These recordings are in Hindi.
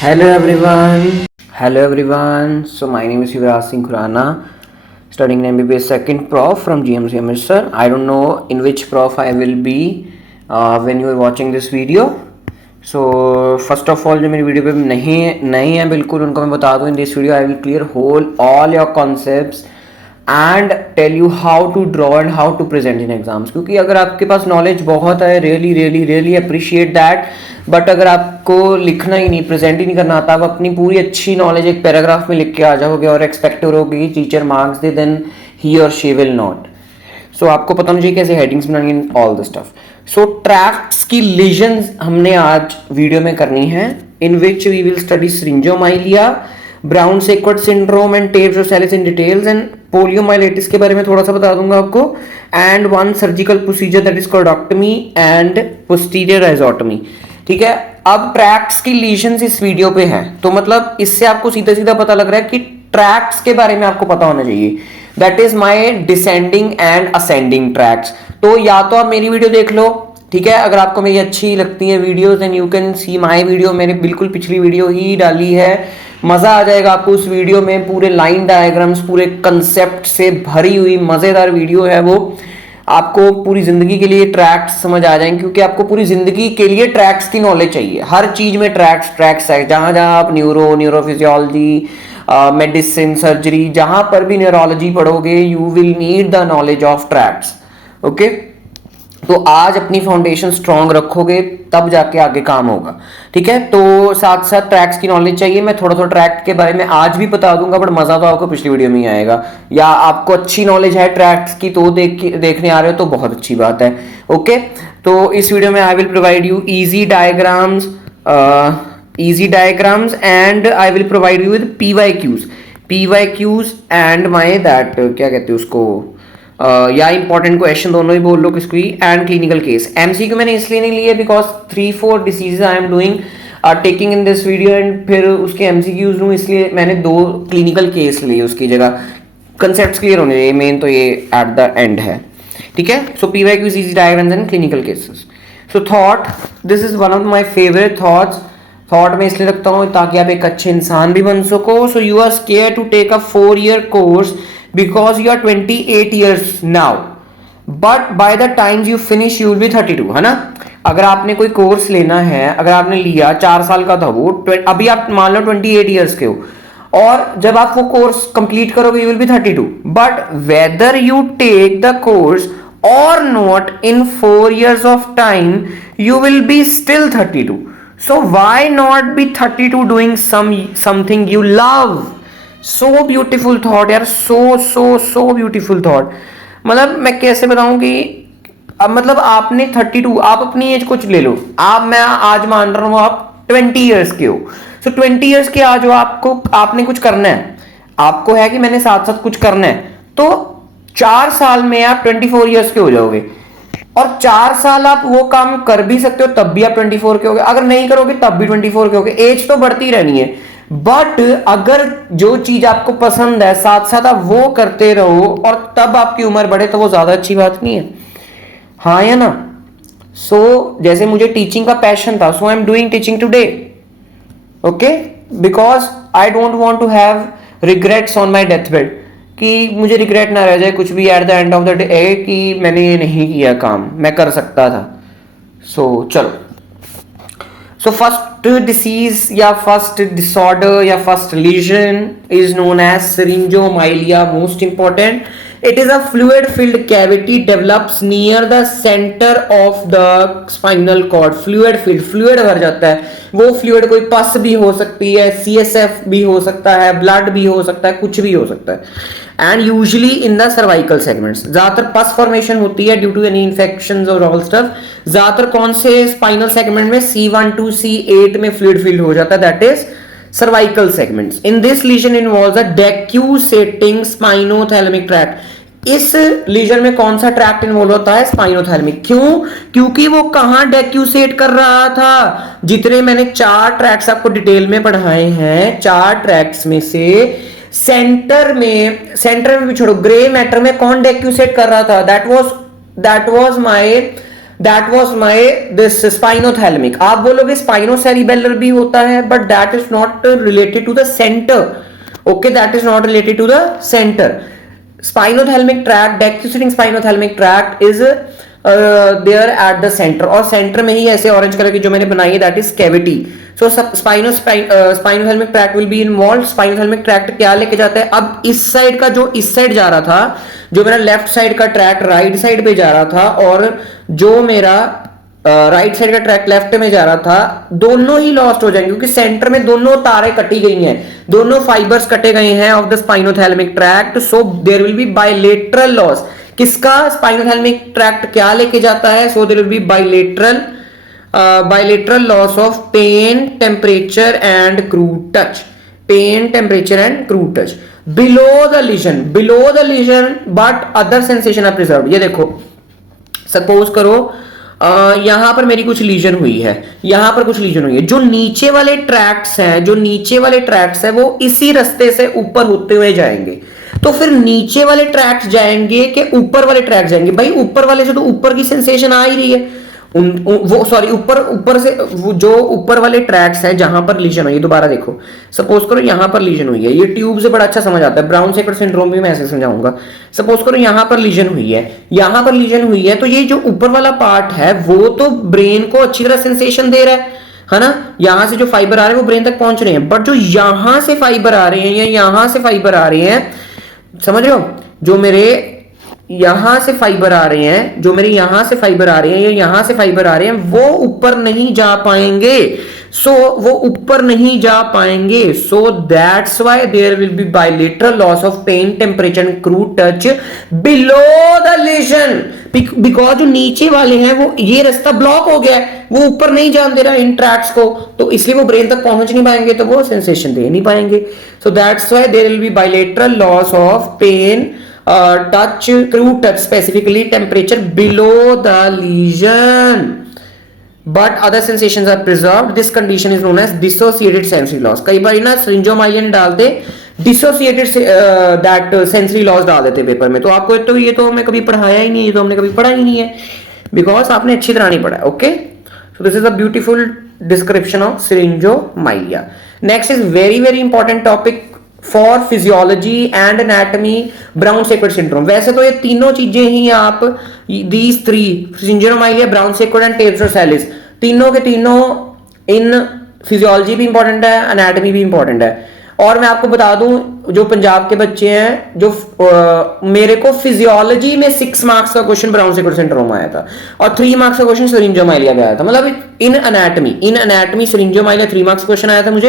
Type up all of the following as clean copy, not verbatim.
Hello everyone. Hello everyone. So my name is Yuvraj Singh Khurana, studying in MBBS second prof from GMC Amritsar. I don't know in which prof I will be when you are watching this video. So first of all जो मेरी वीडियो पे नहीं है बिल्कुल उनको मैं बता दूँ, in this video I will clear whole all your concepts and tell you how to draw and how to present in exams. क्योंकि अगर आपके पास नॉलेज बहुत है, really really really appreciate that, but अगर आपको लिखना ही नहीं, प्रेजेंट ही नहीं करना आता, आप अपनी पूरी अच्छी नॉलेज एक पैराग्राफ में लिख के आ जाओगे और एक्सपेक्ट करोगे कि टीचर मार्क्स दे, देन ही और शी विल नॉट. सो आपको पता होना चाहिए कैसे हेडिंग्स बनानी है, all the stuff. So tracts की लीजन्स हमने आज वीडियो में करनी है, in which we will study syringomyelia, Brown Sequard syndrome and tabes dorsalis in details, and poliomyelitis के बारे में थोड़ा सा बता दूंगा आपको, and one surgical procedure that is cordotomy and posterior rhizotomy. ठीक है. अब ट्रैक्ट्स की लीजन्स इस वीडियो पे है, तो मतलब इससे आपको सीधा सीधा पता लग रहा है कि ट्रैक्ट्स के बारे में आपको पता होना चाहिए. That is my descending and ascending tracts. तो या तो आप मेरी वीडियो देख लो, ठीक है, अगर आपको मेरी अच्छी लगती है videos then you can see my video. मैंने बिल्कुल पिछली वीडियो ही डाली है, मजा आ जाएगा आपको उस वीडियो में. पूरे लाइन डायग्राम्स, पूरे कंसेप्ट से भरी हुई मजेदार वीडियो है वो. आपको पूरी जिंदगी के लिए ट्रैक्ट्स समझ आ जाएंगे, क्योंकि आपको पूरी जिंदगी के लिए ट्रैक्ट्स की नॉलेज चाहिए. हर चीज में ट्रैक्ट्स है. जहां जहां आप न्यूरोफिजियोलॉजी, मेडिसिन, सर्जरी, जहां पर भी न्यूरोलॉजी पढ़ोगे, you will need the knowledge of tracts. Okay. तो आज अपनी फाउंडेशन स्ट्रांग रखोगे तब जाके आगे काम होगा. ठीक है. तो साथ साथ ट्रैक्ट्स की नॉलेज चाहिए. मैं थोड़ा थोड़ा ट्रैक्ट के बारे में आज भी बता दूंगा, बट मजा तो आपको पिछली वीडियो में ही आएगा. या आपको अच्छी नॉलेज है ट्रैक्ट्स की तो देखने आ रहे हो तो बहुत अच्छी बात है. ओके. तो इस वीडियो में I will provide you easy diagrams and I will provide you with PYQs and my that क्या कहते हैं उसको, या इंपॉर्टेंट क्वेश्चन, दोनों ही बोल लो किसको ही, एंड क्लिनिकल केस. एमसीक्यू मैंने इसलिए नहीं लिए because 3-4 diseases I am doing taking in this video, and फिर उसके एमसीक्यूज लूँ, इसलिए मैंने 2 क्लिनिकल केस लिए उसकी जगह. कंसेप्ट्स क्लियर होने चाहिए, मेन तो ये एट द एंड है. ठीक है. So PYQs, easy diagrams and clinical cases. So thought, this is one of my favourite thoughts. Thought में इसलिए रखता हूँ ताकि आप एक अच्छे इंसान भी बन सको. So you are scare to take a 4-year course because you are 28 years now, but by the time you finish you will be 32. है ना. अगर आपने कोई कोर्स लेना है, अगर आपने लिया 4 साल का था वो, अभी आप मान लो 28 years के हो, और जब आप वो कोर्स कंप्लीट करोगे you will be 32. but whether you take the course or not, in 4 years of time you will be still 32. so why not be 32 doing something you love. So beautiful thought यार, सो ब्यूटीफुल थॉट. मतलब मैं कैसे बताऊं कि अब मतलब आपने 32, आप अपनी एज कुछ ले लो, मैं आज मान रहा हूं आप 20 इयर्स के हो. सो 20 इयर्स के आज हो, आपने कुछ करना है, आपको है कि मैंने साथ साथ कुछ करना है, तो 4 साल में आप 24 इयर्स के हो जाओगे. और 4 साल आप वो काम कर भी सकते हो तब भी आप 24 के होगे, अगर नहीं करोगे तब भी 24 के होगे. एज तो बढ़ती रहनी है, बट अगर जो चीज आपको पसंद है साथ साथ आप वो करते रहो और तब आपकी उम्र बढ़े, तो वो ज्यादा अच्छी बात नहीं है. हाँ या ना. सो जैसे मुझे टीचिंग का पैशन था, so I am doing teaching today. Okay. Because I don't want to have regrets on my death bed, कि मुझे रिग्रेट ना रह जाए कुछ भी at the end of the day कि मैंने ये नहीं किया काम, मैं कर सकता था. सो चलो. So first disease या first disorder या first lesion is known as syringomyelia. Most important, it is a fluid-filled cavity develops near the center of the spinal cord. Fluid-filled, fluid भर जाता है. वो fluid कोई पस भी हो सकती है, CSF भी हो सकता है, blood भी हो सकता है, कुछ भी हो सकता है. And usually in the cervical segments ज्यादातर पस फॉर्मेशन होती है ड्यू टू एनी इन्फेक्शंस और ऑल स्टफ. ज्यादातर कौन से स्पाइनल सेगमेंट में, C1 to C8 में फ्लूइड फील्ड हो जाता है, that is cervical segments. In this lesion involves a decussating spinothalamic tract. इस लीजन में कौन सा ट्रैक्ट इन्वॉल्व होता है, स्पाइनोथैलेमिक. क्यों? क्योंकि वो कहां डेक्यूसेट कर रहा था. जितने मैंने 4 ट्रैक्ट्स आपको डिटेल में पढ़ाए हैं, 4 ट्रैक्ट्स में से सेंटर में भी छोड़ो, ग्रे मैटर में कौन डेक्यूसेट कर रहा था, that was my that was my this spinothalamic. आप बोलोगे स्पाइनोसेरिबेलर भी होता है, but that is not related to the centre. Okay, that is not related to the centre. Spinothalamic tract, decussating spinothalamic tract is there at the centre, और सेंटर में ही ऐसे ऑरेंज कलर की जो मैंने बनाई है that is cavity. So spinothalamic tract will be involve. Spinothalamic tract क्या लेके जाता है, अब इस साइड का जो इस साइड जा रहा था, जो मेरा लेफ्ट साइड का ट्रैक्ट राइट साइड पे जा रहा था, और जो मेरा राइट साइड का ट्रैक लेफ्ट में जा रहा था, दोनों ही लॉस्ट हो जाएंगे, क्योंकि सेंटर में दोनों तारें कटी गई हैं, दोनों फाइबर्स कटे गए हैं of the spinothalamic tract. So there will be bilateral loss. किसका? स्पाइनोथैलेमिक ट्रैक्ट क्या लेके जाता है? So there will be bilateral loss of pain, temperature and crude touch. Pain, temperature and crude touch below the lesion but other sensation are preserved. ये देखो, सपोज करो यहां पर मेरी कुछ लीजन हुई है, यहां पर कुछ लीजन हुई है, जो नीचे वाले ट्रैक्ट्स हैं वो इसी रास्ते से ऊपर होते हुए जाएंगे। तो फिर नीचे वाले ट्रैक्ट्स जाएंगे कि ऊपर वाले ट्रैक जाएंगे? भाई ऊपर वाले से तो ऊपर की सेंसेशन आ ही रही है। ऊपर से जो ऊपर वाले ट्रैक्स हैं जहां पर लीजन हुई है, दोबारा देखो, सपोज करो यहां पर लीजन हुई है, ये ट्यूब से बड़ा अच्छा समझ आता है, ब्राउन सेक्टर सिंड्रोम भी मैं ऐसे समझाऊंगा। सपोज करो यहां पर लीजन हुई है, तो ये जो ऊपर वाला पार्ट है वो तो ब्रेन को अच्छी तरह सेंसेशन दे रहा है ना, यहां से जो फाइबर आ रहे हैं वो ब्रेन तक पहुंच रहे हैं, बट जो यहां से फाइबर आ रहे हैं या यहां से फाइबर आ रहे हैं, समझ रहे हो, जो मेरे यहां से फाइबर आ रहे हैं, जो मेरे यहां से फाइबर आ रहे हैं या यहां से फाइबर आ रहे हैं, वो ऊपर नहीं जा पाएंगे। So that's why there will be bilateral loss of pain, temperature and crude touch below the lesion, because जो नीचे वाले हैं वो ये रास्ता ब्लॉक हो गया है, वो ऊपर नहीं जान दे रहा इन ट्रैक्स को, तो इसलिए वो ब्रेन तक पहुंच नहीं पाएंगे, तो वो सेंसेशन दे नहीं पाएंगे। So that's why there will be bilateral loss of pain, touch, crude touch, specifically temperature below the lesion, but other sensations are preserved. This condition is known as dissociated sensory loss. कई बार ना syringomyelia डालते dissociated that sensory loss डाल देते पेपर में, तो आपको तो ये तो हमें कभी पढ़ाया ही नहीं, ये तो हमने कभी पढ़ा ही नहीं है, बिकॉज आपने अच्छी तरह नहीं पढ़ा। Okay, so this is a beautiful description of syringomyelia. Next is very very important topic for physiology and anatomy, Brown Sequard syndrome. वैसे तो ये तीनों चीजें ही आप, these three, syringomyelia, Brown Sequard and tabes dorsalis, तीनों के तीनों इन फिजियोलॉजी भी इंपॉर्टेंट है, एनाटमी भी इंपॉर्टेंट है। और मैं आपको बता दूं, जो पंजाब के बच्चे हैं, जो मेरे को फिजियोलॉजी में 6 मार्क्स का क्वेश्चन ब्राउन सेक्वेड सिंड्रोम आया था, और 3 मार्क्स का क्वेश्चन सिरिंजोमाइलिया में आया था। मतलब इन एनाटमी सिरिंजोमाइलिया 3 मार्क्स क्वेश्चन आया था मुझे,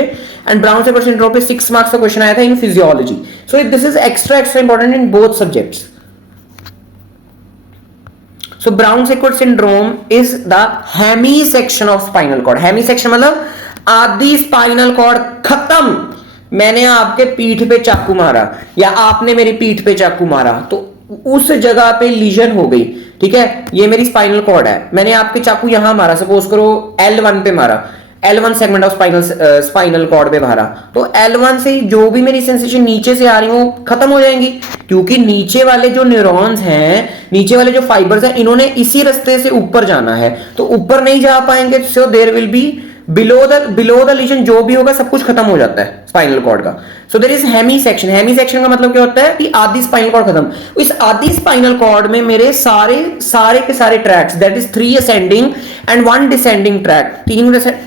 एंड ब्राउन सेक्वेड सिंड्रोम पे 6 मार्क्स का क्वेश्चन आया था in physiology. So this is extra important in both subjects. So Brown Sequard syndrome is the hemisection of spinal cord. Hemisection मतलब आधी स्पाइनल कॉर्ड खत्म। मैंने आपके पीठ पे चाकू मारा या आपने मेरी पीठ पे चाकू मारा, तो उस जगह पे लीजन हो गई, ठीक है, ये मेरी स्पाइनल कॉर्ड है, मैंने आपके चाकू यहां मारा, सपोज करो L1 पे मारा, L1 segment of spinal cord पे मारा, तो L1 से जो भी मेरी सेंसेशन नीचे से आ रही वो खत्म हो जाएंगी, क्योंकि नीचे वाले जो न्यूरॉन्स हैं, नीचे वाले जो फाइबर्स हैं, इन्होंने इसी रास्ते से ऊपर जाना है, तो ऊपर नहीं जा पाएंगे। So there will be below the lesion, जो भी होगा सब कुछ खत्म हो जाता है स्पाइनल कॉर्ड का। So there is हेमीसेक्शन। हेमीसेक्शन का मतलब क्या होता है कि आधी स्पाइनल कॉर्ड खत्म। इस आधी स्पाइनल कॉर्ड में मेरे सारे के सारे tracts, that is 3 ascending and 1 descending tract.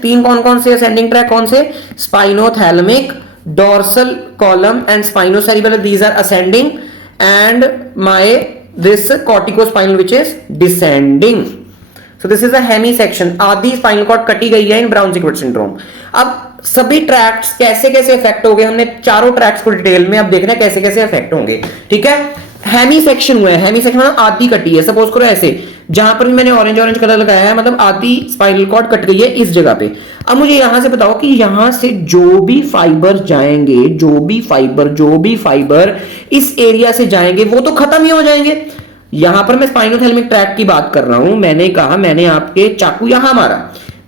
तीन कौन से असेंडिंग ट्रैक? कौन से? Spinothalamic, dorsal column and spinocerebellar, these are ascending, and my this corticospinal which is descending. So this is a hemisection. आधी स्पाइनल कॉर्ड कटी गई है इन ब्राउन सेक्वेड सिंड्रोम। अब सभी ट्रैक्ट्स कैसे कैसे इफेक्ट हो गए, हमने चारों ट्रैक्ट्स को डिटेल में अब देखना है कैसे कैसे इफेक्ट होंगे, ठीक है। हेमीसेक्शन हुआ है, हेमीसेक्शन मतलब आधी कटी है, सपोज करो ऐसे, जहां पर भी मैंने ऑरेंज कलर लगाया है, मतलब आधी स्पाइनल कॉर्ड कट गई है इस जगह पे। अब मुझे यहां से बताओ कि यहां से जो भी फाइबर जाएंगे, जो भी फाइबर इस एरिया से जाएंगे वो तो खत्म ही हो जाएंगे। यहां पर मैं स्पाइनोथैलेमिक ट्रैक्ट की बात कर रहा हूं, मैंने कहा मैंने आपके चाकू यहां मारा,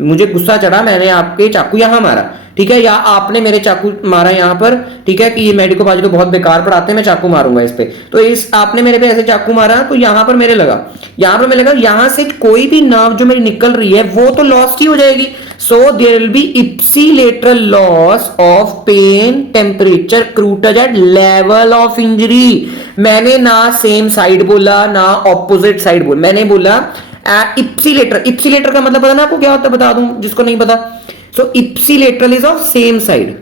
मुझे गुस्सा चढ़ा, मैंने आपके चाकू यहां मारा, ठीक है, या आपने मेरे चाकू मारा यहाँ पर, ठीक है, कि ये मेडिको बाजी तो बहुत बेकार पढ़ाते हैं, मैं चाकू मारूंगा इस पे, तो इस आपने मेरे पे ऐसे चाकू मारा तो यहाँ पर मेरे लगा, यहाँ पर मेरे लगा, यहाँ से कोई भी नर्व जो मेरी निकल रही है वो तो लॉस्ट ही हो जाएगी। So there will be ipsilateral loss of pain temperature crude touch at level of injury. मैंने ना सेम साइड बोला ना ऑपोजिट साइड बोला, मैंने बोला इप्सिलेटर। इप्सिलेटर का मतलब पता ना आपको क्या होता है, बता दूं जिसको नहीं पता। So ipsilateral is of same side,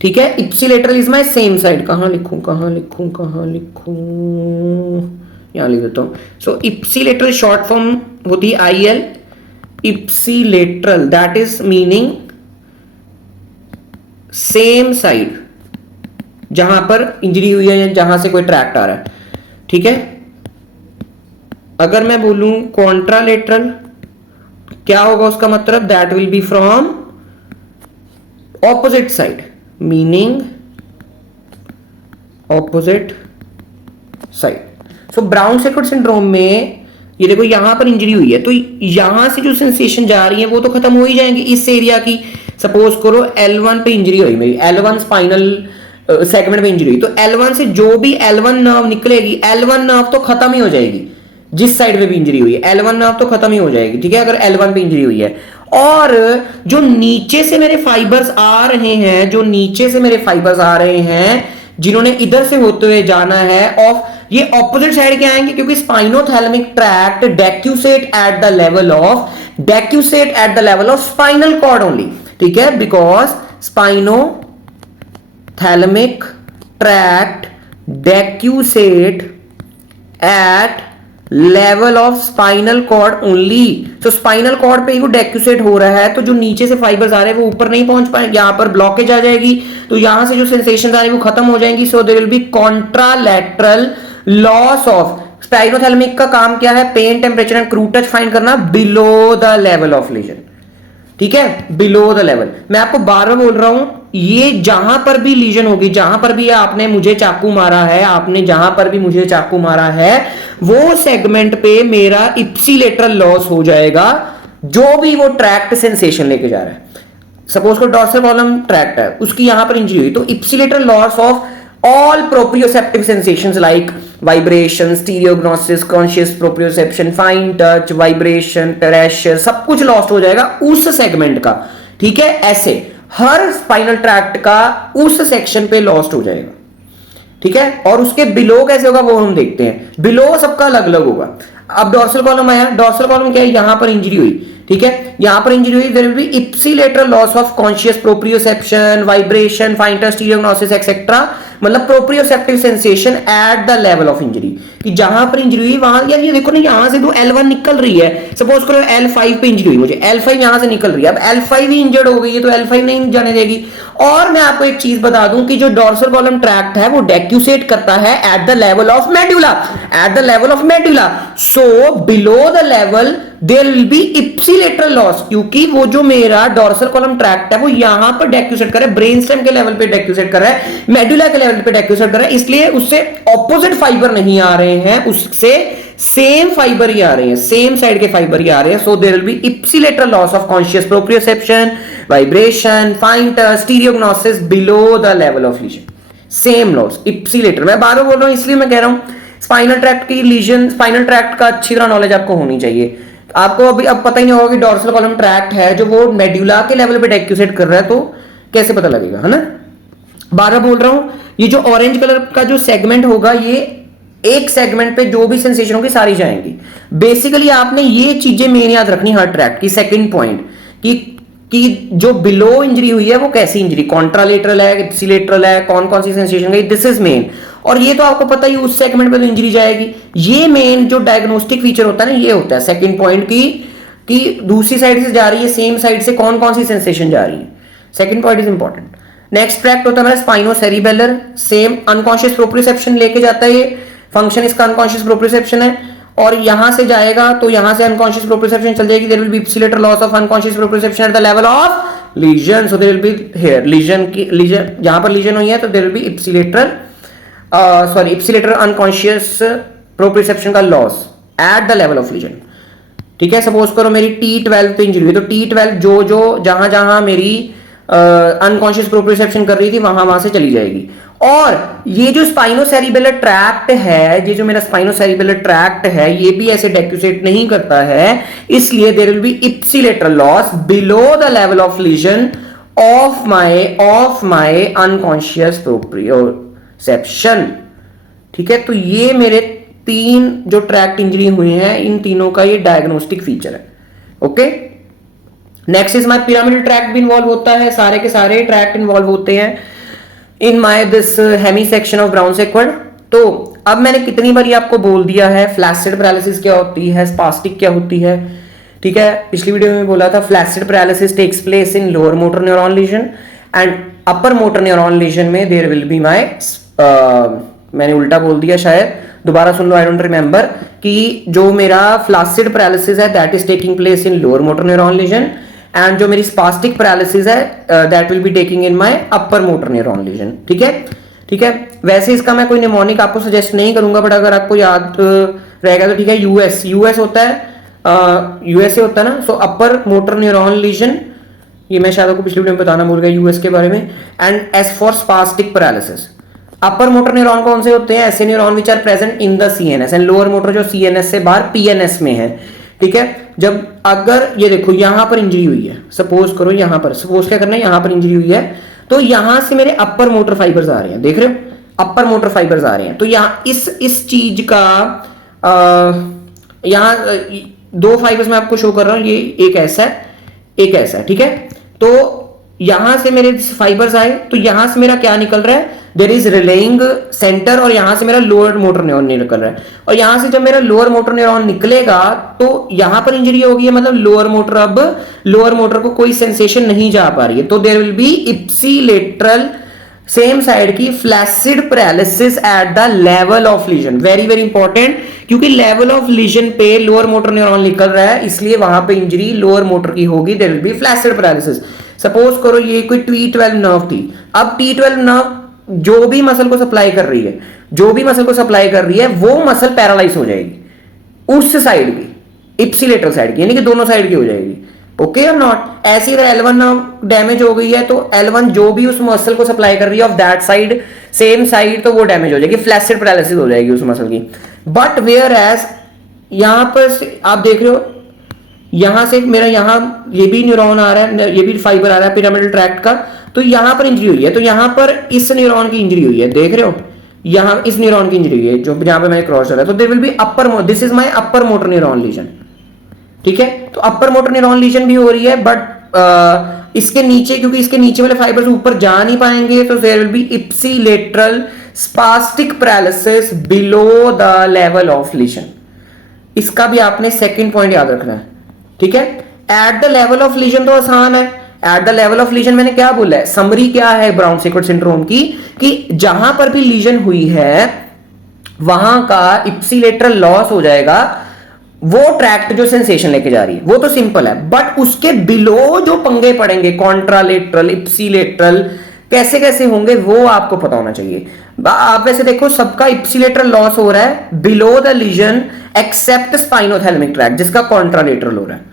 ठीक है, ipsilateral is my same side. कहां लिखूं कहां लिखूं कहां लिखूं, यहां लिख देता हूं। सो इप्सिलेटरल शॉर्ट फॉर्म होती है IL, ipsilateral that is meaning same side, जहां पर इंजरी हुई है, जहां से कोई ट्रैक्ट आ रहा है, ठीक है। अगर मैं बोलूं कॉन्ट्रालेटरल, क्या होगा उसका मतलब, that will be from opposite side, meaning opposite side. So Brown Sequard syndrome में ये देखो यहां पर इंजरी हुई है, तो यहां से जो सेंसेशन जा रही है वो तो खत्म हो ही जाएंगे इस एरिया की। सपोज करो L1 पे इंजरी हुई मेरी, L1 स्पाइनल सेगमेंट में इंजरी हुई, तो L1 से जो भी L1 नर्व निकलेगी, L1 नर्व तो खत्म ही हो जाएगी, जिस साइड में भी इंजरी हुई है L1 नर्व तो खत्म ही हो जाएगी, ठीक है, अगर L1 पे इंजरी हुई है। और जो नीचे से मेरे फाइबर्स आ रहे हैं, जो नीचे से मेरे फाइबर्स आ रहे हैं, जिन्होंने इधर से होते हुए जाना है, ऑफ ये ऑपोजिट साइड के आएंगे, क्योंकि spinothalamic tract decussate at the level of, decussate at the level of spinal cord only, ठीक है, because spinothalamic tract decussate at level of spinal cord only. तो स्पाइनल कॉर्ड पे ही वो डेक्यूसेट हो रहा है, तो जो नीचे से फाइबर्स आ रहे हैं वो ऊपर नहीं पहुंच पाएंगे, यहां पर ब्लॉकेज आ जाएगी, तो यहां से जो सेंसेशन आ रही है वो खत्म हो जाएंगी। So there will be contralateral loss of. Spinothalamic का काम क्या है, pain temperature and crude touch find करना below the level of lesion, ठीक है, बिलो द लेवल। मैं आपको बार बार बोल रहा हूं, ये जहां पर भी लीजन होगी, जहां पर भी आपने मुझे चाकू मारा है, आपने जहां पर भी मुझे चाकू मारा है, वो सेगमेंट पे मेरा इप्सिलेटरल लॉस हो जाएगा, जो भी वो ट्रैक्ट सेंसेशन लेके जा रहा है। सपोज को डॉर्सल कॉलम ट्रैक्ट है, उसकी यहां पर इंजरी हुई, तो ipsilateral loss of all proprioceptive sensations like vibration, stereognosis, conscious proprioception, fine touch, vibration, pressure, सब कुछ लॉस्ट हो जाएगा उस सेगमेंट का, ठीक है। ऐसे हर स्पाइनल ट्रैक्ट का उस सेक्शन पे लॉस्ट हो जाएगा, ठीक है। और उसके बिलो कैसे होगा वो हम देखते हैं, बिलो सबका अलग अलग होगा। अब डॉर्सल कॉलम आया, डॉर्सल कॉलम क्या है, यहां पर इंजरी हुई, ठीक है, यहां पर इंजरी हुई, there will be ipsilateral loss of conscious proprioception, vibration, fine touch, stereognosis etcetera, मतलब proprioceptive sensation at the level of injury, कि जहां पर इंजरी हुई वहां, यार ये देखो ना, यहां से तो L1 निकल रही है, सपोज करो L5 पे इंजरी हुई मुझे, L5 यहां से निकल रही है, अब L5 ही इंजर्ड हो गई है तो L5 नहीं जाने देगी। और मैं आपको एक चीज बता दूं कि जो डॉर्सल कॉलम ट्रैक्ट है वो डेक्यूसेट करता है at the level of medulla, at the level of medulla. So below the level there will be ipsilateral loss, क्योंकि वो जो मेरा डॉर्सल कॉलम ट्रैक्ट है वो यहां पर डेक्यूसेट कर रहा है, ब्रेन स्टेम के लेवल पे डेक्यूसेट कर रहा है, मेडुला के लेवल पे डेक्यूसेट कर रहा है, इसलिए उससे ऑपोजिट फाइबर नहीं आ रहे हैं, उससे सेम फाइबर ही आ रहे हैं, सेम साइड के फाइबर ही आ रहे हैं। So there will be ipsilateral loss of conscious proprioception, vibration, fine touch, stereognosis below the level of lesion, same loss ipsilateral. मैं बार बार बोल रहा हूं, इसलिए मैं कह रहा हूं स्पाइनल ट्रैक्ट की लीजन, स्पाइनल ट्रैक्ट का अच्छी तरह नॉलेज आपको होनी चाहिए। आपको अभी अब पता ही नहीं होगा कि डॉर्सल कॉलम ट्रैक्ट है जो वो मेडुला के लेवल पे डेक्यूसेट कर रहा है, तो कैसे पता लगेगा, है ना। बार बार बोल रहा हूं, ये जो ऑरेंज कलर का जो सेगमेंट होगा, ये एक सेगमेंट पे जो भी सेंसेशन होगी सारी जाएंगी। बेसिकली आपने ये चीजें मेन याद रखनी हर ट्रैक्ट की। सेकंड पॉइंट कि जो बिलो इंजरी हुई है वो कैसी इंजरी, कॉन्ट्रालेटरल है, इप्सिलेटरल है, कौन कौन सी सेंसेशन गई, दिस इज मेन। और ये तो आपको पता ही उस सेगमेंट पे तो इंजरी जाएगी। ये मेन जो डायग्नोस्टिक फीचर होता है ना, ये होता है सेकंड पॉइंट की कि दूसरी साइड से जा रही है, सेम साइड से कौन कौन सी सेंसेशन जा रही है। Second point is important. Next tract होता है हमारा स्पाइनोसेरिबेलर, सेम अनकॉन्शियस प्रोप्रियोसेप्शन लेके जाता है, ये फंक्शन इसका अनकॉन्शियस प्रोप्रियोसेप्शन है, और यहां से जाएगा तो यहां से अनकॉन्शियस प्रोप्रियोसेप्शन चल जाएगी, there will be ipsilateral loss of unconscious proprioception at the level of lesion. So there will be here lesion की, लीजन यहां पर लीजन हुई है तो there will be ipsilateral ipsilateral unconscious proprioception का loss at the level of lesion. ठीक है, सपोज करो मेरी T12 पे इंजरी हुई, तो T12 जो जो जहां जहां मेरी अनकॉन्शियस प्रोप्रियोसेप्शन कर रही थी वहां वहां से चली जाएगी। और ये जो स्पाइनोसेरिबेलर ट्रैक्ट है, ये जो मेरा स्पाइनोसेरिबेलर ट्रैक्ट है, ये भी ऐसे डेक्यूसेट नहीं करता है, इसलिए there will be ipsilateral loss below the level of lesion of my unconscious proprioception. ठीक है, तो ये मेरे 3 जो ट्रैक्ट इंजरी हुई हैं, इन तीनों का ये डायग्नोस्टिक फीचर है। Okay, next is my pyramidal tract भी इन्वॉल्व होता है, सारे के सारे ट्रैक्ट इन्वॉल्व होते हैं in my this Hemy section of Brown Sequard. तो अब मैंने कितनी बार आपको बोल दिया है फ्लैसिड पैरालिसिस क्या होती है, स्पास्टिक क्या होती है। ठीक है, पिछली वीडियो में बोला था flaccid paralysis takes place in lower motor neuron lesion and upper motor neuron lesion में देयर विल बी माय, मैंने उल्टा बोल दिया शायद, दोबारा सुन लो, आई डोंट रिमेंबर, कि जो मेरा फ्लैसिड पैरालिसिस है that is taking place in lower motor neuron lesion and जो मेरी स्पास्टिक पैरालिसिस है that will be taking in my upper motor neuron lesion. ठीक है, ठीक है, वैसे इसका मैं कोई निमोनिक आपको सजेस्ट नहीं करूंगा, बट अगर आपको याद रहेगा तो ठीक है, यूएस होता है, यूएसए होता है ना, सो अपर मोटर न्यूरॉन लीजन, ये मैं शायद आपको पिछली वीडियो में बताना भूल गया यूएस के बारे में। And as for spastic paralysis, upper motor neuron कौन से होते हैं, ऐसे neuron which are present in the CNS, and lower motor जो सीएनएस से बाहर पीएनएस में है। ठीक है, जब अगर ये देखो यहां पर इंजरी हुई है, सपोज करो यहां पर, सपोज क्या करना है, यहां पर इंजरी हुई है, तो यहां से मेरे अपर मोटर फाइबर्स आ रहे हैं, देख रहे हो, अपर मोटर फाइबर्स आ रहे हैं। तो यहां इस चीज का यहां 2 फाइबर्स मैं आपको शो कर रहा हूं, ये एक ऐसा है, एक ऐसा है। ठीक है, तो यहां से मेरे फाइबर्स आए, तो यहां से मेरा क्या निकल रहा है, देयर इज रिलेइंग सेंटर, और यहां से मेरा लोअर मोटर न्यूरॉन निकल रहा है। और यहां से जब मेरा लोअर मोटर न्यूरॉन निकलेगा तो यहां पर इंजरी होगी है, मतलब लोअर मोटर, अब लोअर मोटर को कोई सेंसेशन नहीं जा पा रही है, तो there will be ipsilateral same side की flaccid paralysis at the level of lesion. Very very important, क्योंकि लेवल ऑफ लीजन पे लोअर मोटर न्यूरॉन निकल रहा है, इसलिए वहां पे इंजरी लोअर मोटर की होगी, there will be flaccid paralysis. Suppose करो ये कोई T12 नर्व थी, अब T12 नर्व जो भी मसल को सप्लाई कर रही है, जो भी मसल को सप्लाई कर रही है, वो मसल पैरालाइज हो जाएगी उस साइड की, इप्सिलेटरल साइड की, यानी कि दोनों साइड की हो जाएगी। ओके और नॉट, ऐसी L1 डैमेज हो गई है तो L1 जो भी उस मसल को सप्लाई कर रही है of that side, same side, तो वो डैमेज हो जाएगी, फ्लैसिड पैरालिसिस हो जाएगी उस मसल की। बट वेयर एज यहां पर आप देख रहे हो, यहां से मेरा यहां ये भी न्यूरॉन आ रहा है, ये भी फाइबर आ रहा है पिरामिडल ट्रैक्ट का, तो यहां पर इंजरी हुई है, तो यहां पर इस न्यूरॉन की इंजरी हुई है, देख रहे हो, यहां इस न्यूरॉन की इंजरी हुई है जो जहां पे मैंने क्रॉस करा, तो there will be upper, this is my upper motor neuron lesion. ठीक है, तो अपर मोटर न्यूरॉन लीजन भी हो रही है, बट इसके नीचे, क्योंकि इसके नीचे वाले फाइबर्स ऊपर जा नहीं पाएंगे, तो there will be ipsilateral spastic paralysis below the level of lesion. इसका भी आपने सेकंड पॉइंट याद रखना है। ठीक है, at the level of legion तो आसान है, at the level of legion मैंने क्या बोला है, समरी क्या है ब्राउन सेक्वर्ड सिंड्रोम की, कि जहां पर भी लीजन हुई है वहां का इप्सिलेटरल लॉस हो जाएगा, वो ट्रैक्ट जो सेंसेशन लेके जा रही है, वो तो सिंपल है, बट उसके बिलो जो पंगे पड़ेंगे, कॉन्ट्रालेटरल, इप्सिलेटरल, कैसे कैसे होंगे वो आपको पता होना चाहिए। आप वैसे देखो सबका इप्सिलेटरल लॉस हो रहा है below the lesion except spinothalamic tract, जिसका कॉन्ट्रालेटरल हो रहा है।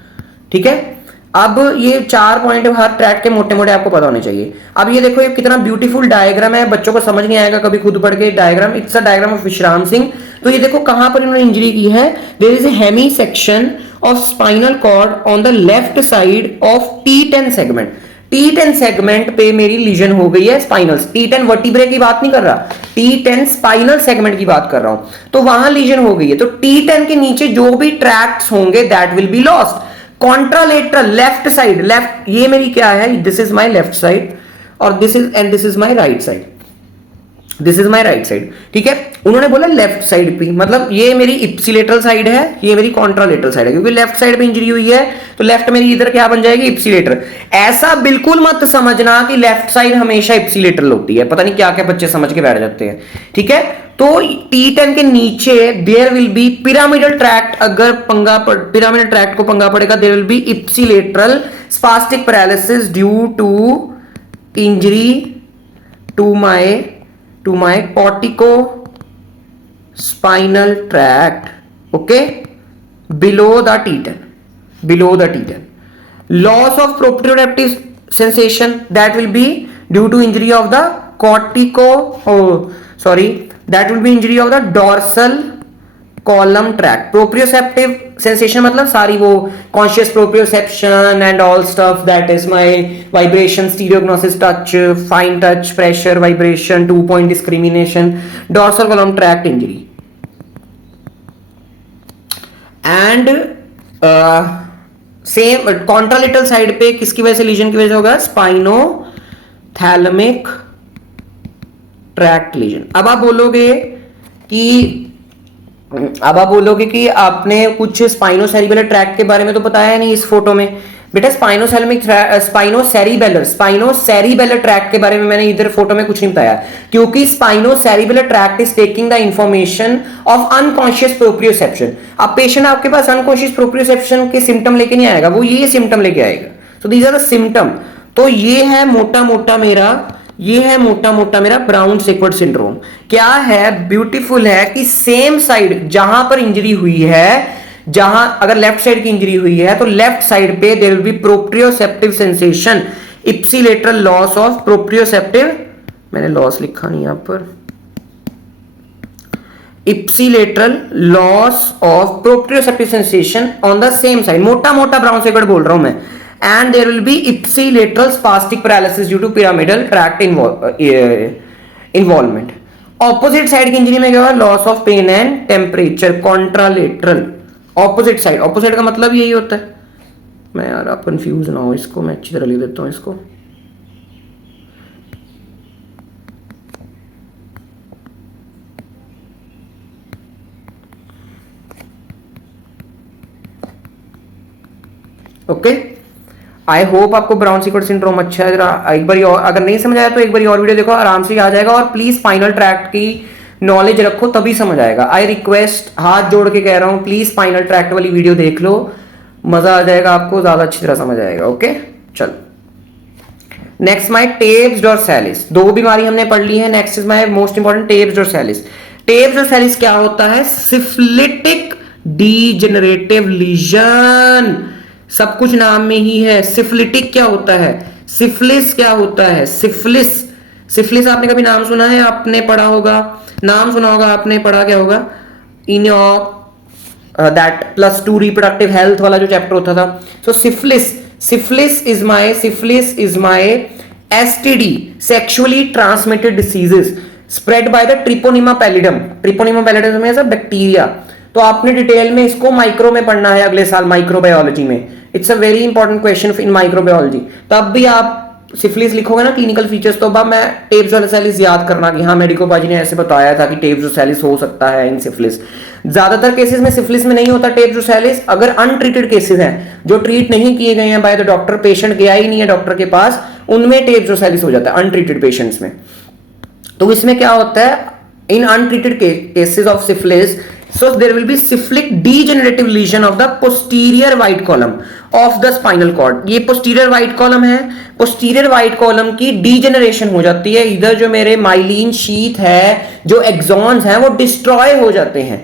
ठीक है, अब ये 4 पॉइंट हर ट्रैक के मोटे मोटे आपको पता होने चाहिए। अब ये देखो ये कितना ब्यूटीफुल डायग्राम है, बच्चों को समझ नहीं आएगा कभी खुद पढ़ के diagram, it's a diagram of विश्राम सिंह। तो ये देखो कहां पर इन्होंने इंजरी की है, there is a hemi section of spinal cord on the left side of T10 segment. T10 segment पे मेरी लीजन हो गई है स्पाइनल, T10 वर्टिब्रे की बात नहीं कर रहा, T10 स्पाइनल सेगमेंट की बात कर रहा हूं, तो वहां लीजन हो गई है, तो T10 के नीचे जो भी ट्रैक्ट्स होंगे that will be lost. Contralateral left side, left ये मेरी क्या है, this is my left side और this is my right side, this is my right side. ठीक है, उन्होंने बोला लेफ्ट साइड पे, मतलब ये मेरी इप्सिलेटरल साइड है, ये मेरी कॉन्ट्रालेटरल साइड है, क्योंकि लेफ्ट साइड पे इंजरी हुई है तो लेफ्ट मेरी इधर क्या बन जाएगी, इप्सिलेटर। ऐसा बिल्कुल मत समझना कि लेफ्ट साइड हमेशा इप्सिलेटरल होती है, पता नहीं क्या क्या बच्चे समझ के बैठ जाते हैं। ठीक है, तो T10 के नीचे there will be pyramidal tract, अगर पिरामिडल ट्रैक्ट को पंगा पड़ेगा, there will be ipsilateral spastic paralysis due to injury to my cortico spinal tract, okay, below the T10। below the T10. Loss of proprioceptive sensation, that will be due to injury of the that will be injury of the dorsal column tract. Proprioceptive sensation मतलब सारी वो conscious proprioception and all stuff, that is my vibration, stereognosis, touch, fine touch, pressure, vibration, 2-point discrimination, dorsal column tract injury. And same contralateral side पे किसकी वजह से, लीजन की वजह से होगा, स्पाइनोथैलेमिक ट्रैक्ट लीजन। अब आप बोलोगे कि आपने कुछ स्पाइनोसेरिबेलर ट्रैक्ट के बारे में तो बताया नहीं इस फोटो में। बेटा स्पाइनोसेरिबेलर ट्रैक्ट के बारे में मैंने इधर फोटो में कुछ नहीं बताया, क्योंकि spinocerebellar tract is taking the information of unconscious proprioception. अब पेशेंट आपके पास अनकॉन्शियस प्रोप्रियोसेप्शन के सिम्टम लेके नहीं आएगा, वो ये सिम्टम लेके आएगा। So these are the symptom. तो ये है मोटा मोटा मेरा ब्राउन सेक्वर्ड सिंड्रोम। क्या है, ब्यूटीफुल है कि सेम साइड जहां पर इंजरी हुई है, जहां अगर लेफ्ट साइड की इंजरी हुई है तो लेफ्ट साइड पे there will be proprioceptive sensation, ipsilateral loss of proprioceptive, मैंने लॉस लिखा नहीं यहां पर, ipsilateral loss of proprioceptive sensation on the same side. मोटा मोटा ब्राउन सेक्वर्ड बोल रहा हूं मैं। And there will be ipsilateral spastic paralysis due to pyramidal tract involvement. Opposite side की इंजरी में क्या होगा, loss of pain and temperature, contralateral. Opposite side का मतलब यही होता है। मैं यार आप कंफ्यूज ना हो, इसको मैं अच्छी तरह लिख देता हूं इसको। ओके, आई होप आपको ब्राउन सेक्वर्ड सिंड्रोम अच्छा है। एक बार और अगर नहीं समझ आया तो एक बार और वीडियो देखो, आराम से आ जाएगा। और प्लीज स्पाइनल ट्रैक्ट की नॉलेज रखो, तभी समझ आएगा। आई रिक्वेस्ट, हाथ जोड़ के कह रहा हूं, प्लीज स्पाइनल ट्रैक्ट वाली वीडियो देख लो, मजा आ जाएगा आपको, ज्यादा अच्छी तरह समझ आएगा। ओके चलो, नेक्स्ट माय टेब्स डॉर्सैलिस। दो बीमारी हमने पढ़ ली है। Next is my most important, tabes dorsalis. Tabes dorsalis क्या होता है, सिफिलिटिक डीजेनरेटिव लीजन। सब कुछ नाम में ही है। सिफिलिटिक क्या होता है, सिफिलिस क्या होता है, सिफिलिस आपने कभी नाम सुना है, आपने पढ़ा होगा, नाम सुना होगा आपने, पढ़ा क्या होगा in your that +2 reproductive health वाला जो चैप्टर होता था। So syphilis is my STD, sexually transmitted diseases spread by the treponema pallidum. Treponema pallidum is a bacteria. तो आपने डिटेल में इसको माइक्रो में पढ़ना है अगले साल, माइक्रोबायोलॉजी में। It's a very important question in microbiology. तब भी आप सिफिलिस लिखोगे ना, क्लिनिकल फीचर्स, तो अब मैं टेब्स डॉर्सैलिस याद करना कि हाँ मेडिको बाजी ने ऐसे बताया था कि टेब्स डॉर्सैलिस हो सकता है इन सिफिलिस। ज्यादातर केसेस में सिफिलिस में नहीं होता टेब्स डॉर्सैलिस। अगर अनट्रीटेड केसेस हैं जो ट्रीट नहीं किए गए हैं बाय द डॉक्टर, पेशेंट गया ही नहीं है डॉक्टर के पास, उनमें टेब्स डॉर्सैलिस हो जाता है अनट्रीटेड पेशेंट्स में। तो इसमें क्या होता है, in untreated cases of syphilis, so there will be syphilic degenerative lesion of the posterior white column of the spinal cord। ये posterior white column है, posterior white column की degeneration हो जाती है। इधर जो मेरे माइलिन शीथ है, जो एक्सॉन्स हैं, वो डिस्ट्रॉय हो जाते हैं।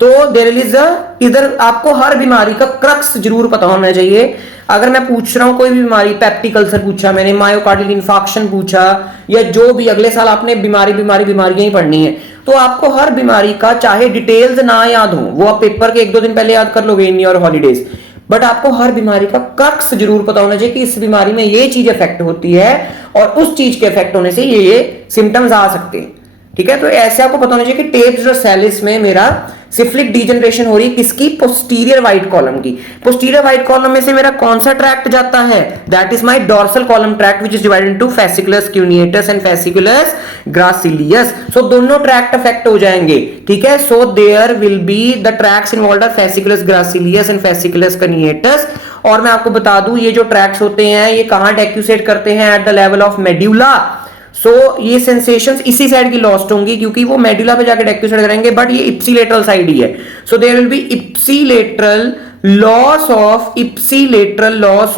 तो there is a, इधर आपको हर बीमारी का क्रक्स जरूर पता होना चाहिए। अगर मैं पूछ रहा हूं कोई भी बीमारी, पेप्टिक अल्सर पूछा मैंने, मायोकार्डियल इन्फार्क्शन पूछा, या जो भी अगले साल आपने बीमारियां ही पढ़नी है, तो आपको हर बीमारी का चाहे डिटेल्स ना याद हो, वो आप पेपर के 1-2 दिन पहले याद कर लोगे इन योर हॉलीडेज, बट आपको हर बीमारी का क्रक्स जरूर पता होना चाहिए कि इस बीमारी में ये चीज इफेक्ट होती है और उस चीज के इफेक्ट होने से ये सिम्टम्स आ सकते हैं। ठीक है, तो ऐसे आपको पता होना चाहिए कि टेब्स डॉर्सैलिस में मेरा सिफिलिक डीजनरेशन हो रही है, किसकी, पोस्टीरियर वाइट कॉलम की। पोस्टीरियर वाइट कॉलम में से मेरा कौन सा ट्रैक्ट जाता है, that is my dorsal column tract which is divided into fasciculus cuneatus and fasciculus gracilis. So दोनों ट्रैक्ट अफेक्ट हो जाएंगे। ठीक है, so there will be the tracts involved are fasciculus gracilis and fasciculus cuneatus. और मैं आपको बता दूं, ये जो ट्रैक्ट्स होते हैं ये कहां डेक्यूसेट करते हैं, at the level of medulla. So ये सेंसेशंस इसी साइड की लॉस्ट होंगी क्योंकि वो मेडुला पे जाके डेक्यूसेट करेंगे, बट ये इप्सिलेटरल साइड ही है। So there will be ipsilateral loss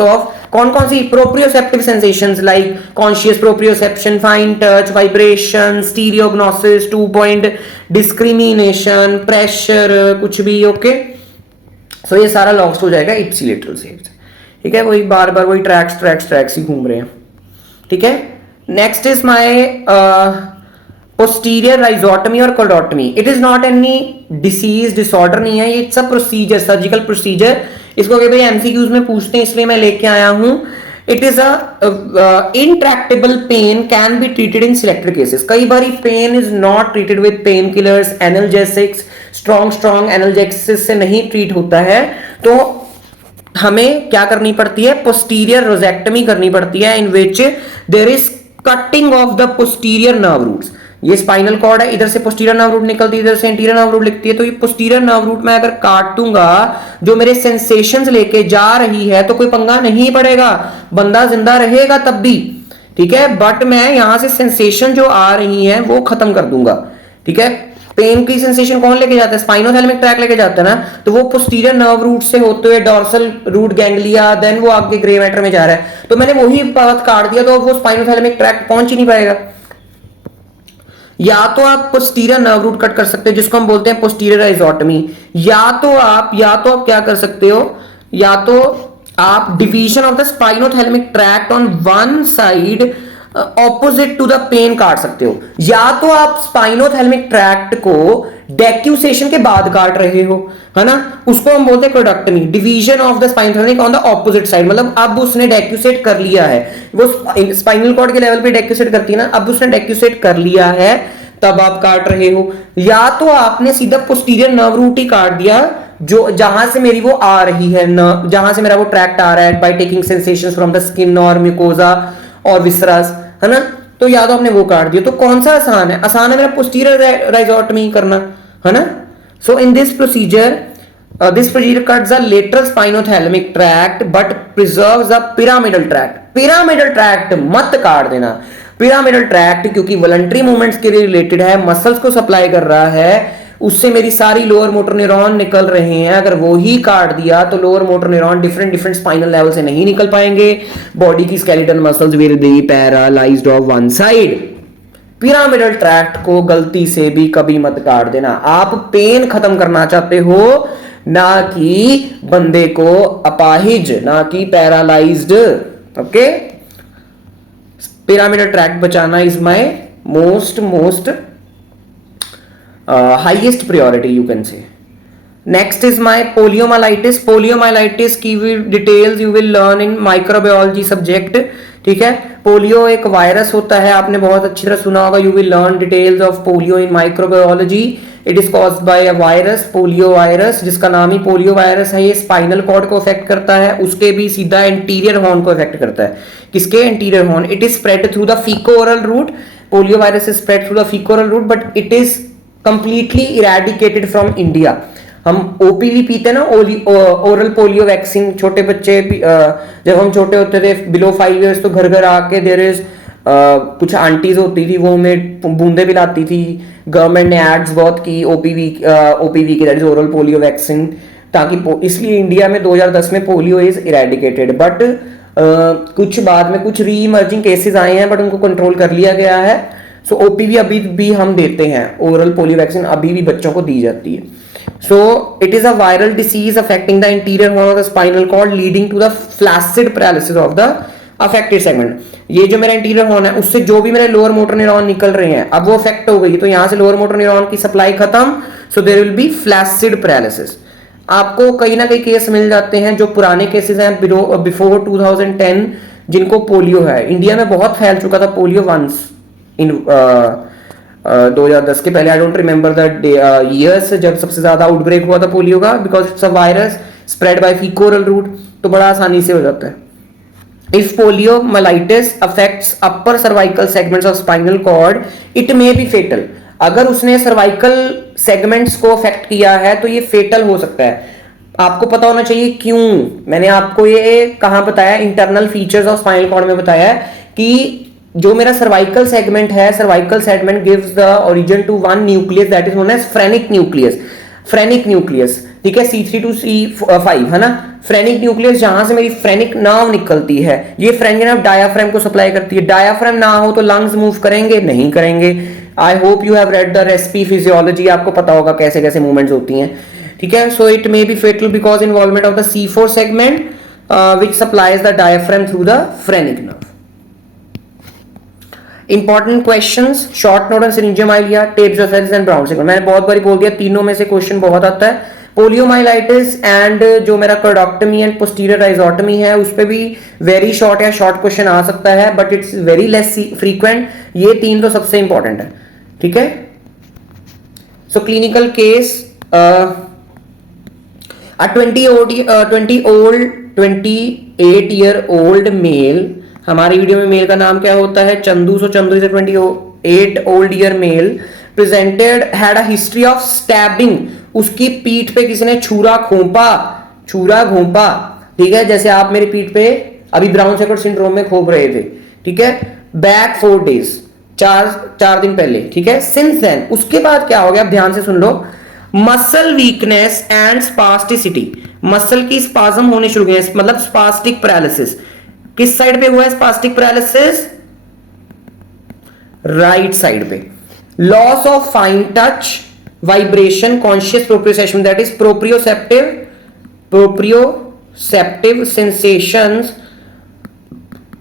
of कौन कौन सी, proprioceptive sensations like conscious proprioception, fine touch, vibration, stereognosis, 2-point discrimination, pressure, कुछ भी। ओके, सो ये सारा लॉस्ट हो जाएगा इप्सिलेटरल से, ठीक है, वही बार बार वही ट्रैक्स ही घूम रहे हैं, ठीक है। Next is my posterior rhizotomy और cordotomy. It is not any disease disorder नहीं है, it's a procedure, surgical procedure. इसको कई बार एमसीक्यूज में पूछते हैं, इसलिए मैं लेके आया हूं। It is a intractable pain can be treated in selected cases. कई बार pain is not treated with pain killers, analgesics, strong analgesics से नहीं ट्रीट होता है, तो हमें क्या करनी पड़ती है, पोस्टीरियर रोजेक्टमी करनी पड़ती है, in which there is cutting of the posterior nerve roots. ये स्पाइनल कॉर्ड है, इधर से पोस्टीरियर नर्व रूट निकलती है, इधर से एंटीरियर नर्व रूट लिखती है, तो ये पोस्टीरियर नर्व रूट में अगर काट दूंगा, जो मेरे सेंसेशंस लेके जा रही है, तो कोई पंगा नहीं पड़ेगा, बंदा जिंदा रहेगा तब भी, ठीक है। बट मैं यहां से सेंसेशन जो आ रही है वो खत्म कर दूंगा, ठीक है। पेन की सेंसेशन कौन लेके जाता है, स्पाइनोथैलेमिक ट्रैक्ट लेके जाता है ना, तो वो पोस्टीरियर नर्व रूट से होते हुए डॉर्सल रूट गैंग्लिया, देन वो आगे ग्रे मैटर में जा रहा है, तो मैंने वही बात काट दिया, तो वो स्पाइनोथैलेमिक ट्रैक्ट पहुंच ही नहीं पाएगा। या तो आप पोस्टीरियर नर्व रूट कट कर सकते हो, जिसको हम बोलते हैं पोस्टीरियर राइजोटमी, या तो आप क्या कर सकते हो, या तो आप division of the spinothalamic tract on one side opposite to the pain काट सकते हो, या तो आप स्पाइनोथैलेमिक ट्रैक्ट को डेक्यूसेशन के बाद काट रहे हो, है ना, उसको हम बोलते हैं cordotomy, division of the spinothalamic on the opposite side. मतलब अब उसने डेक्यूसेट कर लिया है, वो स्पाइनल कॉर्ड के लेवल पे डेक्यूसेट करती है ना, अब उसने डेक्यूसेट कर लिया है, तब आप काट रहे हो। या तो आपने सीधा पोस्टीरियर नर्व रूट ही काट दिया, जो जहां से मेरी वो आ रही है, जहां से मेरा वो ट्रैक्ट आ रहा है, by taking sensations from the skin और म्यूकोजा और विसरस, है ना, तो या तो आपने वो काट दिया। तो कौन सा आसान है, आसान है मेरा पोस्टीरियर राइजोटमी करना, है ना। So in this procedure cuts the lateral spinothalamic tract but preserves the pyramidal tract। Pyramidal tract मत काट देना, पिरामिडल ट्रैक्ट क्योंकि वॉलंटरी मूवमेंट्स के रिलेटेड है, मसल्स को सप्लाई कर रहा है, उससे मेरी सारी लोअर मोटर न्यूरॉन निकल रहे हैं, अगर वो ही काट दिया तो lower motor neuron different spinal level से नहीं निकल पाएंगे, बॉडी की skeletal muscles will be paralysed of one side. Pyramidal tract को गलती से भी कभी मत काट देना। आप पेन खत्म करना चाहते हो, ना कि बंदे को अपाहिज, ना कि पैरालाइज्ड, ओके। पिरामिडल ट्रैक्ट बचाना is my most highest priority you can say। next is my poliomyelitis। poliomyelitis की details you will learn in microbiology subject, ठीक है। पोलियो एक वायरस होता है, आपने बहुत अच्छी तरह सुना होगा, you will learn details of polio in microbiology। it is caused by a virus, polio virus, जिसका नाम ही पोलियो वायरस है। ये स्पाइनल कॉर्ड को अफेक्ट करता है, उसके भी सीधा एंटीरियर हॉर्न को अफेक्ट करता है। किसके, anterior horn. It is spread through the faeco oral route. Polio virus is spread through the faeco oral route, but it is completely eradicated from India. हम ओपीवी पीते हैं ना, ओरल पोलियो वैक्सीन, छोटे बच्चे जब हम छोटे होते थे बिलो 5 इयर्स, तो घर घर आके देयर इज कुछ आंटीज होती थी, वो हमें बूंदे पिलाती थी। गवर्नमेंट ने एड्स बहुत की ओपीवी की, that is oral polio vaccine, ताकि इसलिए इंडिया में 2010 में पोलियो इज इरेडिकेटेड। बट कुछ बाद में कुछ री इमर्जिंग केसेस आए हैं, बट उनको कंट्रोल कर लिया गया है। सो ओपीवी अभी भी हम देते हैं, ओरल पोलियो वैक्सीन अभी भी बच्चों को दी जाती है। So it is a viral disease affecting the interior horn of the spinal cord leading to the flaccid paralysis of the affected segment. ये जो मेरा इंटीरियर हॉर्न है, उससे जो भी मेरे लोअर मोटर न्यूरॉन निकल रहे हैं, अब वो अफेक्ट हो गई, तो यहां से लोअर मोटर न्यूरॉन की सप्लाई खत्म, so there will be flaccid paralysis. आपको कहीं ना कहीं केस मिल जाते हैं जो पुराने केसेस हैं बिफोर 2010, जिनको पोलियो है। इंडिया में बहुत फैल चुका था पोलियो वंस इन 2010 के पहले। I don't remember the years जब सबसे ज्यादा आउटब्रेक हुआ था पोलियो का, because it's a virus spread by faeco oral route, तो बड़ा आसानी से हो जाता है। If poliomyelitis affects upper cervical segments of spinal cord, it may be fatal। अगर उसने सर्वाइकल सेगमेंट्स को अफेक्ट किया है तो ये फेटल हो सकता है। आपको पता होना चाहिए क्यों। मैंने आपको ये कहां बताया, internal features of spinal cord में बताया कि जो मेरा सर्वाइकल सेगमेंट है, cervical segment gives the origin to one nucleus that is known as phrenic nucleus. Phrenic nucleus, ठीक है, C3 to C5, है ना। फ्रेनिक न्यूक्लियस जहां से मेरी फ्रेनिक नर्व निकलती है, ये फ्रेनिक नर्व डायाफ्राम को सप्लाई करती है। डायाफ्राम ना हो तो लंग्स मूव करेंगे नहीं करेंगे। I hope you have read the respi physiology, आपको पता होगा कैसे कैसे मूवमेंट्स होती हैं, ठीक है. So it may be fatal because involvement of the C4 segment which supplies the diaphragm through the phrenic nerve. Important questions, short note and syringomyelia, tabes dorsalis and Brown syndrome. मैंने बहुत बारी बोल दिया, तीनों में से क्वेश्चन बहुत आता है. पोलियोमाइलाइटिस एंड जो मेरा कार्डोक्टमी एंड पोस्टीरियर राइजोटमी है उस पे भी वेरी शॉर्ट या शॉर्ट क्वेश्चन आ सकता है, but it's very less frequent. ये तीन तो सबसे इंपॉर्टेंट है. ठीक है. So clinical case, a 28-year-old male. हमारी वीडियो में मेल का नाम क्या होता है? Chandu. So Chandu is 28-old-year male presented had a history of stabbing. उसकी पीठ पे किसी ने छुरा घोंपा. ठीक है, जैसे आप मेरी पीठ पे अभी ब्राउन सेकर्ड सिंड्रोम में खोप रहे थे. ठीक है, बैक 4 days, चार दिन पहले. ठीक है, सिंस देन उसके बाद क्या हो गया? आप ध्यान से सुन लो. Muscle weakness and spasticity. Muscle की स्पाज्म होने शुरू हुए, मतलब स्पास्टिक पैरालिसिस. किस साइड पे हुआ है स्पास्टिक पैरालिसिस? राइट साइड पे. Loss of fine touch, vibration, conscious proprioception, that is proprioceptive sensations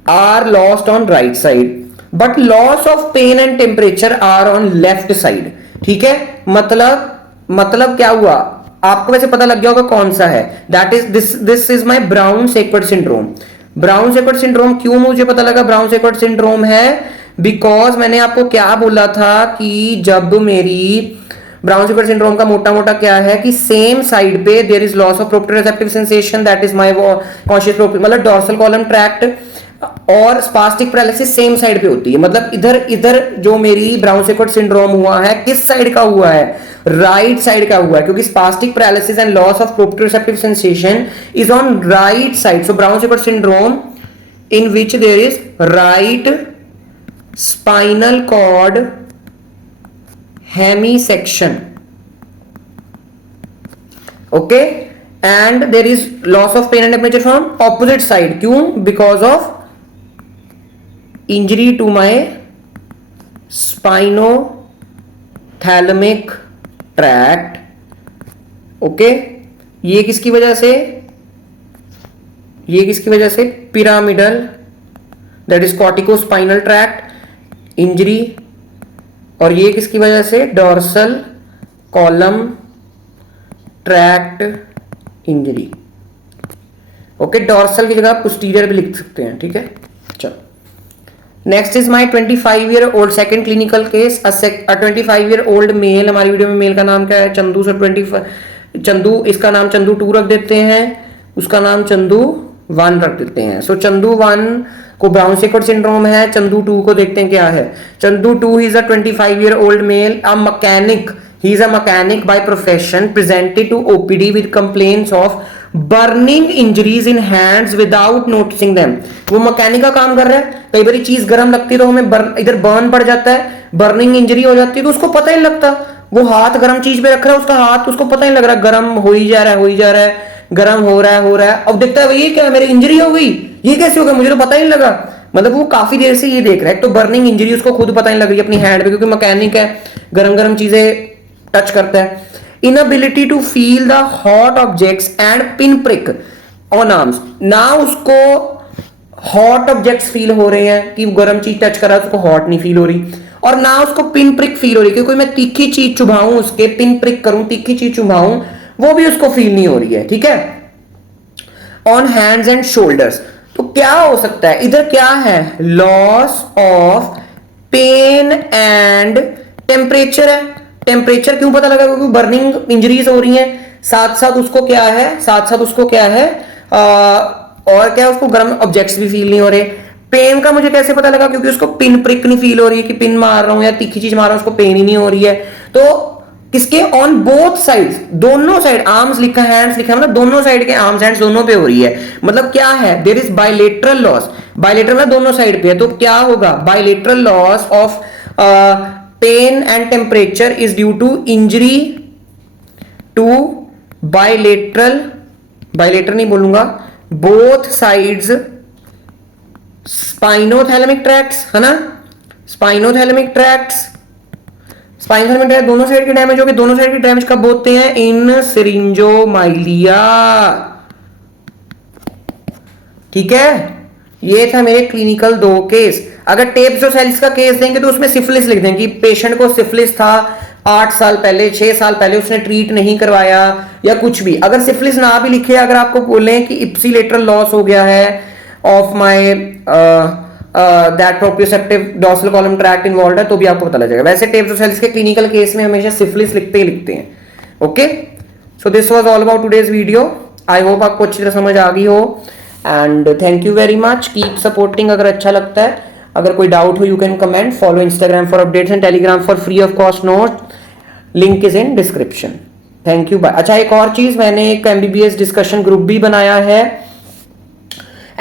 are lost on right side, but loss of pain and temperature are on left side. ठीक है, मतलब क्या हुआ? आपको वैसे पता लग गया होगा कौन सा है. That is this is my brown Sequard syndrome. Brown Sequard syndrome क्यों मुझे पता लगा ब्राउन सेकर्ड सिंड्रोम है? बिकॉज मैंने आपको क्या बोला था कि जब मेरी ब्राउन सेकर्ड सिंड्रोम का मोटा मोटा क्या है कि सेम साइड पे there is loss of proprioceptive sensation, that is my conscious मतलब डोर्सल कॉलम ट्रैक्ट, और स्पास्टिक पैरालिसिस सेम साइड पे होती है. मतलब इधर जो मेरी ब्राउन सेकर्ड सिंड्रोम हुआ है किस साइड का हुआ है? राइट साइड का हुआ है, क्योंकि spastic paralysis and loss of proprioceptive sensation is on right side. So Brown Sequard syndrome in which there is right spinal cord hemisection. Okay, and there is loss of pain and temperature from opposite side. क्यों? Because of injury to my spinothalamic tract. Okay, ये किसकी वजह से? Pyramidal, that is corticospinal tract injury. और ये किसकी वजह से? Dorsal column tract injury. Okay, dorsal की जगह पोस्टीरियर भी लिख सकते हैं. ठीक है, चलो. Next is my 25-year-old second clinical case. A 25-year-old male. हमारी वीडियो में मेल का नाम क्या है? चंदू. से 25 चंदू, इसका नाम चंदू 2 रख देते हैं, उसका नाम चंदू 1 रख देते हैं. सो चंदू 1 को ब्राउन सेकर्ड सिंड्रोम है. चंदू 2 को देखते हैं क्या है. Chandu 2 is a 25-year-old male, a mechanic. He is a mechanic by profession, presented to OPD with complaints of burning injuries in hands without noticing them. वो मैकेनिक का काम कर रहा है, कई बार चीज गर्म लगती है तो हमें इधर बर्न पड़ जाता है, बर्निंग इंजरी हो जाती है, तो उसको पता ही नहीं लगता. वो हाथ गर्म चीज पे रख रहा है, उसका हाथ उसको पता ही नहीं लग रहा, गर्म हो ही जा रहा है, गर्म हो रहा है. अब देखता है ये क्या, मेरी इंजरी हो गई, ये कैसे हो गया, मुझे तो पता ही नहीं लगा. मतलब वो काफी देर से ये देख रहा है. तो बर्निंग इंजरी उसको खुद पता नहीं लग रही अपनी हैंड पे, क्योंकि मैकेनिक है, गरम चीजें टच करता है. Inability to feel the hot objects and pin prick on arms. ना उसको हॉट ऑब्जेक्ट्स फील हो रहे हैं कि गर्म चीज टच कर रहा है, उसको हॉट नहीं फील हो रही, और ना उसको पिन प्रिक फील हो रही, क्योंकि मैं तीखी चीज चुभाऊं, उसके पिन प्रिक करूं, तीखी चीज चुभाऊं, वो भी उसको फील नहीं हो रही है. ठीक है. On hands and shoulders. तो क्या हो सकता है इधर? क्या है? Loss of pain and temperature है. टेम्परेचर क्यों पता लगा? क्योंकि बर्निंग इंजरीज हो रही हैं. साथ साथ उसको क्या है, और क्या, उसको गर्म ऑब्जेक्ट्स भी फील नहीं हो रहे. पेन का मुझे कैसे पता लगा? क्योंकि उसको पिन प्रिक नहीं फील हो रही है, कि पिन मार रहा हूं या तीखी चीज मार रहा हूं, उसको पेन ही नहीं हो रही है. तो किसके? ऑन बोथ साइड्स, दोनों साइड. आर्म्स लिखा, हैंड्स लिखा, मतलब दोनों साइड के आर्म्स हैंड्स दोनों पे हो रही है. मतलब क्या है? There is bilateral loss. Bilateral में दोनों साइड पे है, तो क्या होगा? Bilateral loss of pain and temperature is due to injury to bilateral नहीं बोलूंगा, बोथ साइड्स स्पाइनोथैलेमिक ट्रैक्ट्स, है ना, स्पाइनोथैलेमिक ट्रैक्ट्स, स्पाइन सेगमेंट है, दोनों साइड के डैमेज हो गए। दोनों साइड के डैमेज कब होते हैं? इन सिरिंजोमाइलिया। ठीक है, ये था मेरे क्लिनिकल 2 केस। अगर टेप्सोसेलिस का केस देंगे तो उसमें सिफिलिस लिख दें कि पेशेंट को सिफिलिस था 8 साल पहले, 6 साल पहले, उसने ट्रीट नहीं करवाया या कुछ भी। अगर सिफिलिस ना भी लिखे, अगर आपको बोले कि इप्सिलेटरल लॉस हो गया है of my that proprioceptive dorsal column tract involve है, तो भी आपको पता लग जाएगा। वैसे टेप्सोसेलिस के क्लिनिकल केस में हमेशा सिफिलिस लिखते ही लिखते हैं। Okay, so this was all about today's video. I hope आपको अच्छी तरह समझ आ गई हो and thank you very much. Keep supporting अगर अच्छा लगता है। अगर कोई डाउट हो you can comment, follow Instagram for updates and Telegram for free of cost note, link is in description. Thank you, bye. अच्छा, एक और चीज, मैंने एक एमबीबीएस डिस्कशन ग्रुप भी बनाया है,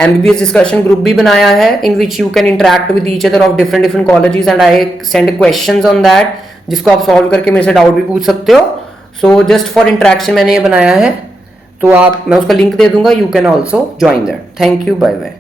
एमबीबीएस डिस्कशन ग्रुप भी बनाया है in which you can interact with each other of different different colleges and I send questions on that, जिसको आप सॉल्व करके मेरे से डाउट भी पूछ सकते हो। सो जस्ट फॉर इंटरेक्शन मैंने ये बनाया है, तो आप, मैं उसका लिंक दे दूंगा, you can also join that. Thank you, bye bye.